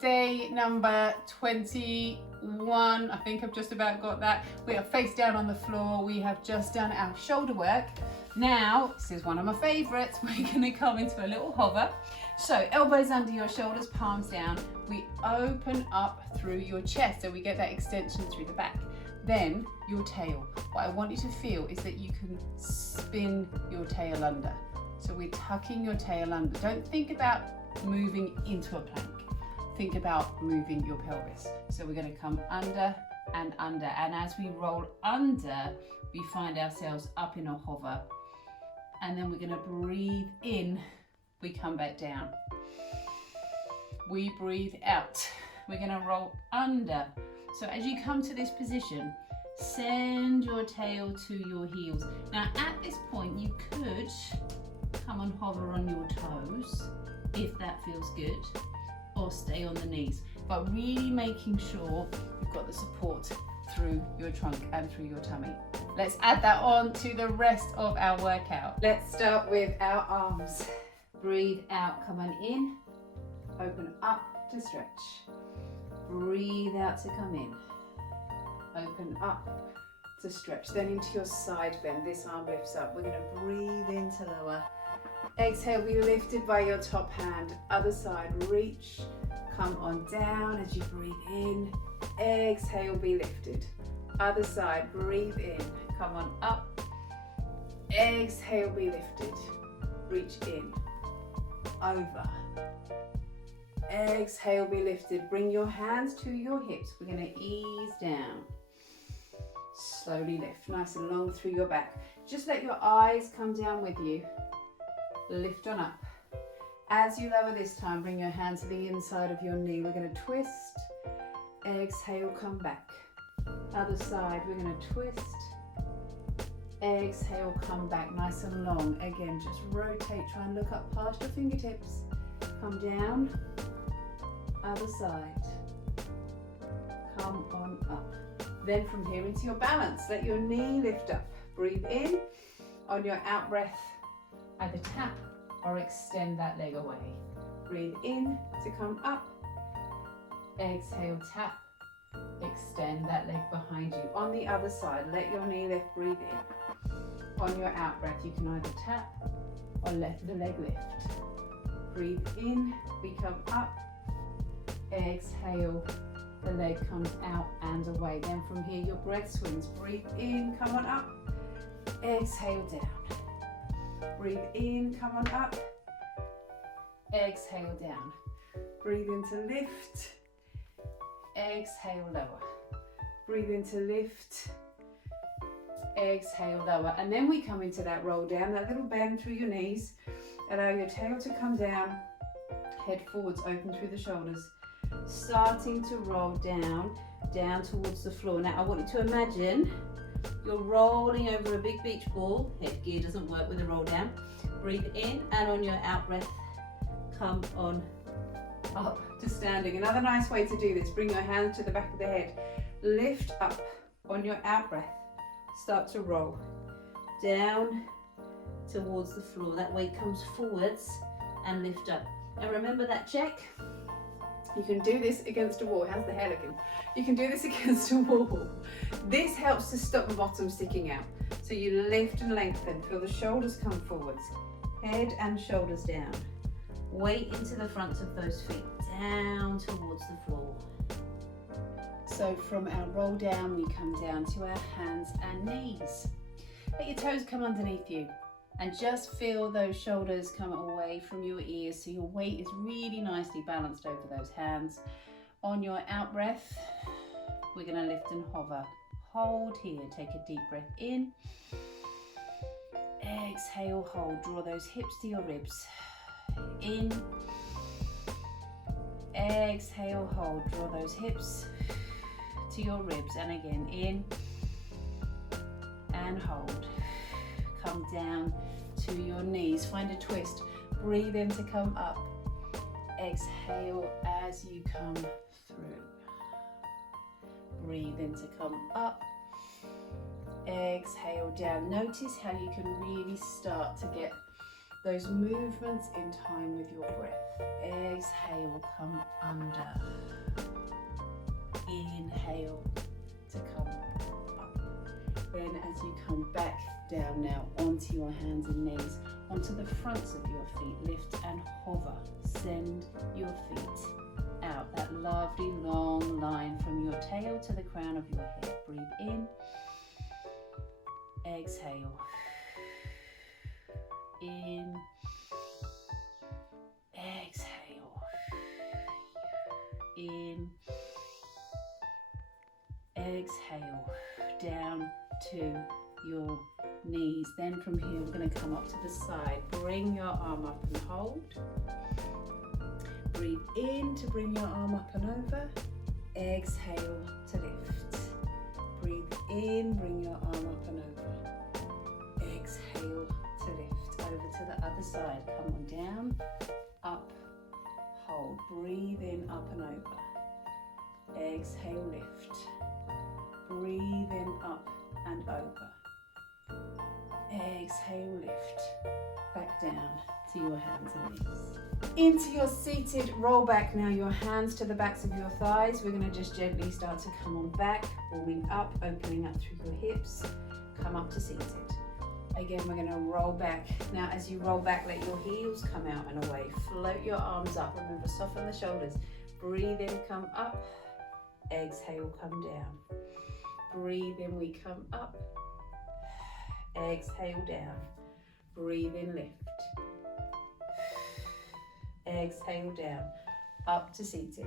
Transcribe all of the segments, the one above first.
day number 21. I think I've just about got that. We are face down on the floor. We have just done our shoulder work. Now, this is one of my favorites. We're gonna come into a little hover. So elbows under your shoulders, palms down. We open up through your chest, so we get that extension through the back. Then your tail. What I want you to feel is that you can spin your tail under. So we're tucking your tail under. Don't think about moving into a plank. Think about moving your pelvis. So we're going to come under and under. And as we roll under, we find ourselves up in a hover. And then we're going to breathe in. We come back down. We breathe out. We're going to roll under. So as you come to this position, send your tail to your heels. Now at this point, you could come and hover on your toes, if that feels good, or stay on the knees. But really making sure you've got the support through your trunk and through your tummy. Let's add that on to the rest of our workout. Let's start with our arms. Breathe out, come on in, open up to stretch. Breathe out to come in. Open up to stretch. Then into your side bend. This arm lifts up. We're going to breathe in to lower. Exhale, be lifted by your top hand. Other side, reach. Come on down as you breathe in. Exhale, be lifted. Other side, breathe in. Come on up. Exhale, be lifted. Reach in. Over. Exhale, be lifted. Bring your hands to your hips. We're going to ease down. Slowly lift, nice and long through your back. Just let your eyes come down with you. Lift on up. As you lower this time, bring your hand to the inside of your knee. We're going to twist. Exhale, come back. Other side, we're going to twist. Exhale, come back, nice and long. Again, just rotate, try and look up past your fingertips. Come down. Other side. Come on up. Then from here into your balance, let your knee lift up. Breathe in. On your out breath, either tap or extend that leg away. Breathe in to come up. Exhale, tap. Extend that leg behind you. On the other side, let your knee lift. Breathe in. On your out breath, you can either tap or let the leg lift. Breathe in, we come up. Exhale, the leg comes out and away. Then from here, your breath swings. Breathe in, come on up. Exhale, down. Breathe in, come on up. Exhale, down. Breathe in to lift. Exhale, lower. Breathe in to lift. Exhale, lower. And then we come into that roll down, that little bend through your knees. Allow your tail to come down. Head forwards, open through the shoulders. Starting to roll down towards the floor. Now I want you to imagine you're rolling over a big beach ball. Headgear doesn't work with a roll down. Breathe in, and on your out breath, come on up to standing. Another nice way to do this, bring your hands to the back of the head. Lift up on your out breath. Start to roll down towards the floor. That weight comes forwards and lift up. And remember that check. You can do this against a wall. How's the hair looking? You can do this against a wall. This helps to stop the bottom sticking out. So you lift and lengthen. Feel the shoulders come forwards. Head and shoulders down. Weight into the fronts of those feet. Down towards the floor. So from our roll down, we come down to our hands and knees. Let your toes come underneath you. And just feel those shoulders come away from your ears so your weight is really nicely balanced over those hands. On your out breath, we're going to lift and hover. Hold here, take a deep breath in. Exhale, hold, draw those hips to your ribs. In. Exhale, hold, draw those hips to your ribs. And again, in and hold. Come down to your knees, find a twist, breathe in to come up, exhale as you come through, breathe in to come up, exhale down. Notice how you can really start to get Those movements in time with your breath. Exhale, come under. Inhale to come up. Then as you come back down now onto your hands and knees, onto the fronts of your feet, lift and hover. Send your feet out. That lovely long line from your tail to the crown of your head. Breathe in. Exhale. In. Exhale. In. Exhale. Down to your knees. Then from here we're going to come up to the side. Bring your arm up and hold. Breathe in to bring your arm up and over. Exhale to lift. Breathe in, bring your arm up and over. Exhale to lift. Over to the other side. Come on down, up, hold. Breathe in, up and over. Exhale, lift. Breathe in, up and over. Exhale, lift. Back down to your hands and knees. Into your seated roll back now, your hands to the backs of your thighs. We're going to just gently start to come on back, warming up, opening up through your hips. Come up to seated. Again, we're going to roll back. Now, as you roll back, let your heels come out and away. Float your arms up. Remember, soften the shoulders. Breathe in, come up. Exhale, come down. Breathe in, we come up. Exhale, down. Breathe in, lift. Exhale, down. Up to seated.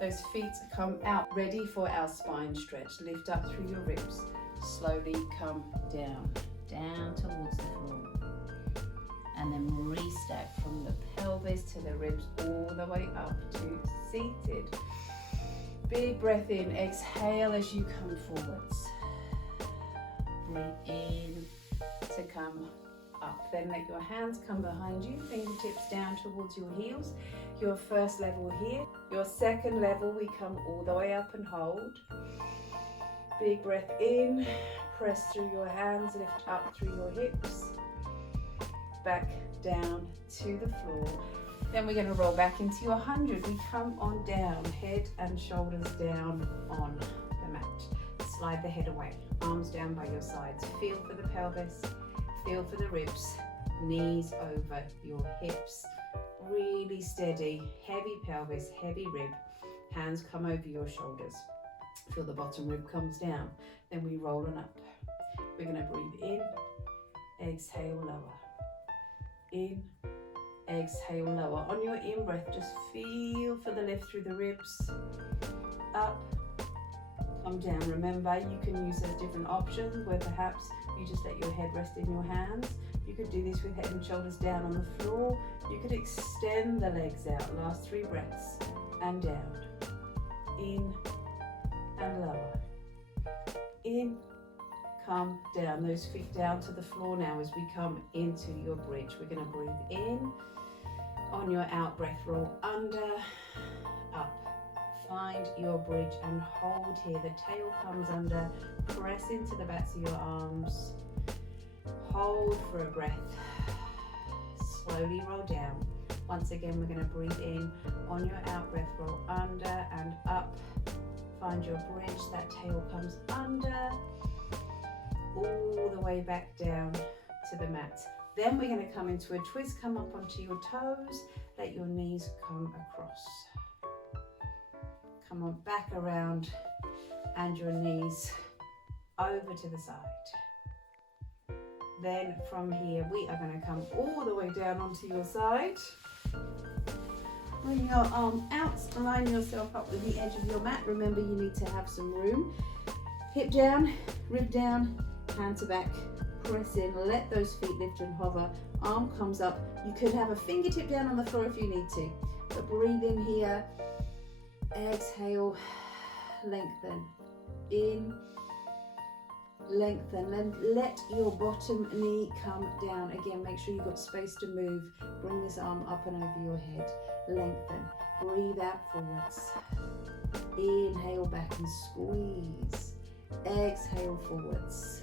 Those feet come out, ready for our spine stretch. Lift up through your ribs. Slowly come down, down towards the floor. And then restack from the pelvis to the ribs all the way up to seated. Big breath in, exhale as you come forwards. Breathe in to come up. Then let your hands come behind you, fingertips down towards your heels. Your first level here. Your second level, we come all the way up and hold. Big breath in, press through your hands, lift up through your hips. Back down to the floor. Then we're going to roll back into your 100. We come on down, head and shoulders down on the mat. Slide the head away, arms down by your sides. Feel for the pelvis, feel for the ribs, knees over your hips. Really steady, heavy pelvis, heavy rib. Hands come over your shoulders. Feel the bottom rib comes down. Then we roll on up. We're going to breathe in, exhale, lower. In, exhale, lower. On your in-breath, just feel for the lift through the ribs. Up, come down. Remember, you can use those different options where perhaps you just let your head rest in your hands. You could do this with head and shoulders down on the floor. You could extend the legs out. Last 3 breaths. And down. In and lower. In, come down. Those feet down to the floor now as we come into your bridge. We're going to breathe in. On your out breath, roll under, up. Find your bridge and hold here. The tail comes under. Press into the backs of your arms. Hold for a breath. Slowly roll down. Once again, we're going to breathe in. On your out breath, roll under and up. Find your bridge. That tail comes under. All the way back down to the mat. Then we're going to come into a twist. Come up onto your toes. Let your knees come across. Come on back around and your knees over to the side. Then from here we are going to come all the way down onto your side. Bring your arm out, line yourself up with the edge of your mat. Remember, you need to have some room. Hip down, rib down, hand to back, press in, let those feet lift and hover. Arm comes up. You could have a fingertip down on the floor if you need to, but breathe in here. Exhale, lengthen. In, lengthen, and let your bottom knee come down. Again, make sure you've got space to move. Bring this arm up and over your head. Lengthen. Breathe out forwards. Inhale back and squeeze. Exhale forwards.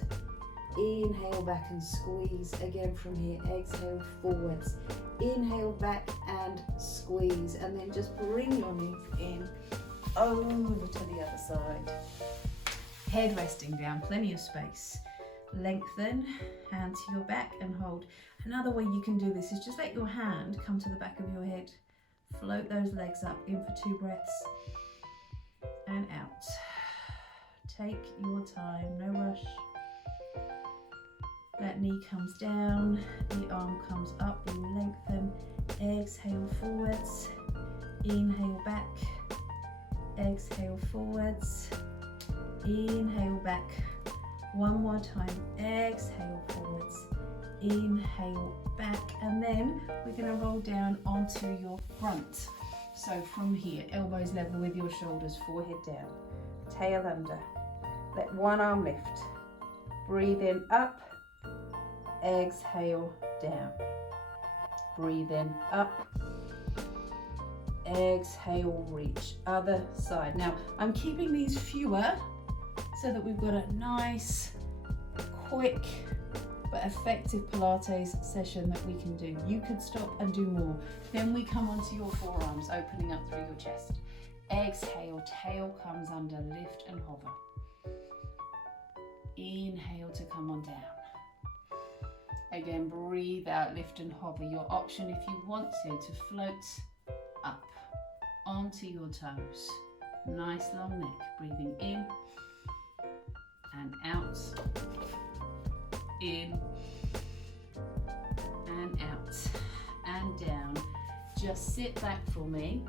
Inhale back and squeeze. Again from here, exhale forwards. Inhale back and squeeze. And then just bring your knees in over to the other side. Head resting down, plenty of space. Lengthen, hand to your back and hold. Another way you can do this is just let your hand come to the back of your head. Float those legs up, in for 2 breaths and out. Take your time, no rush. That knee comes down, the arm comes up, you lengthen. Exhale forwards, inhale back, exhale forwards, inhale back. One more time, exhale forwards, inhale back, and then we're going to roll down onto your front. So from here, elbows level with your shoulders, forehead down, tail under. Let one arm lift. Breathe in, up, exhale, down. Breathe in, up, exhale, reach, other side. Now, I'm keeping these fewer so that we've got a nice, quick, but effective Pilates session that we can do. You could stop and do more. Then we come onto your forearms, opening up through your chest. Exhale, tail comes under, lift and hover. Inhale to come on down. Again, breathe out, lift and hover. Your option, if you want to float up onto your toes. Nice long neck, breathing in and out, in and out and down. Just sit back for me,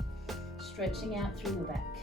stretching out through the back.